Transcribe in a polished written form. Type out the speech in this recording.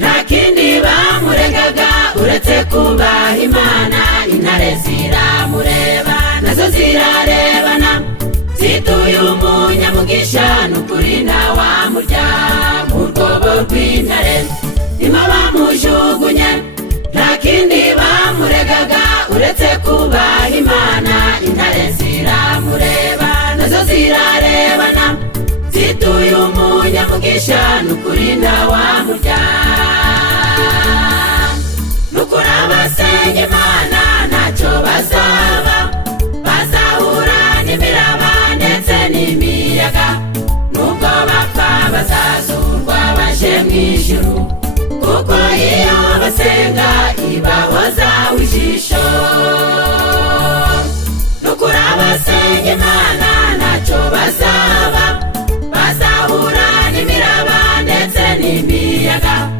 nta kindi bamuregaga uretse kubaha Imana. Intare ziramureba nazo zirarebana zituye umunyamugisha n'ukuri ntawamurya mu rwobo rw'intare. Nimo bamujugunye nta kindi bamuregaga uretse kubaha Imana. Intare ziramureba nazo zirarebana zituye umunyamugisha n'ukuri ntawamurya. N'ukuri abasenga Imana ntacyo bazaba, bazahura n'imiraba ndetse n'imiyaga, nubwo bapfa bazazurwa baje mu ijuru, kuko iyo basenga ibahoza ijisho. N'ukuri abasenga Imana ntacyo bazaba, bazahura n'imiraba ndetse n'imiyaga.